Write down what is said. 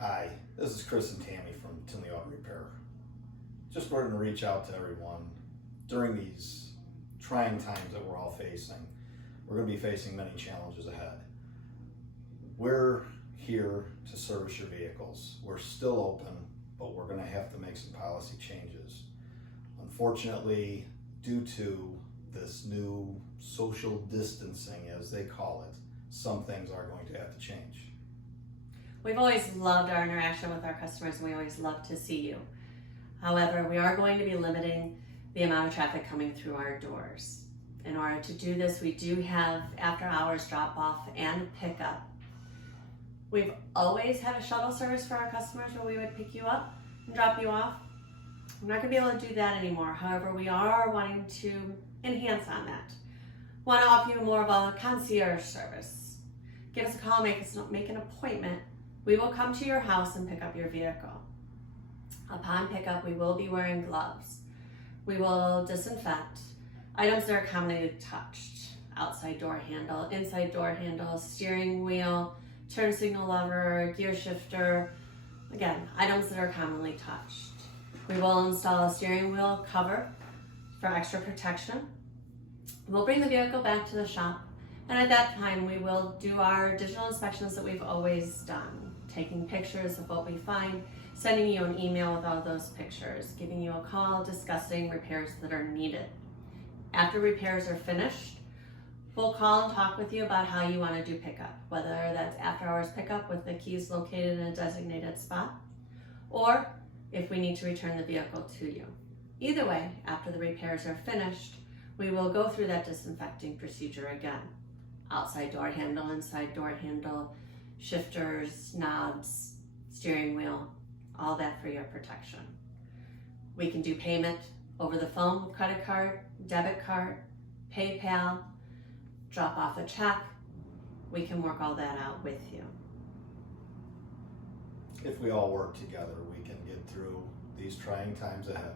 Hi, this is Chris and Tammy from Tinley Auto Repair. Just wanted to reach out to everyone during these trying times that we're all facing. We're going to be facing many challenges ahead. We're here to service your vehicles. We're still open, but we're going to have to make some policy changes. Unfortunately, due to this new social distancing, as they call it, some things are going to have to change. We've always loved our interaction with our customers and we always love to see you. However, we are going to be limiting the amount of traffic coming through our doors. In order to do this, we do have after hours drop off and pick up. We've always had a shuttle service for our customers where we would pick you up and drop you off. We're not going to be able to do that anymore. However, we are wanting to enhance on that. Want to offer you more of a concierge service. Give us a call, make an appointment. We will come to your house and pick up your vehicle. Upon pickup, we will be wearing gloves. We will disinfect items that are commonly touched. Outside door handle, inside door handle, steering wheel, turn signal lever, gear shifter. Again, items that are commonly touched. We will install a steering wheel cover for extra protection. We'll bring the vehicle back to the shop, and at that time we will do our digital inspections that we've always done, taking pictures of what we find, sending you an email with all those pictures, giving you a call, discussing repairs that are needed. After repairs are finished, we'll call and talk with you about how you want to do pickup, whether that's after hours pickup with the keys located in a designated spot, or if we need to return the vehicle to you. Either way, after the repairs are finished, we will go through that disinfecting procedure again. Outside door handle, inside door handle, shifters, knobs, steering wheel, all that for your protection. We can do payment over the phone with credit card, debit card, PayPal, drop off a check. We can work all that out with you. If we all work together, we can get through these trying times ahead.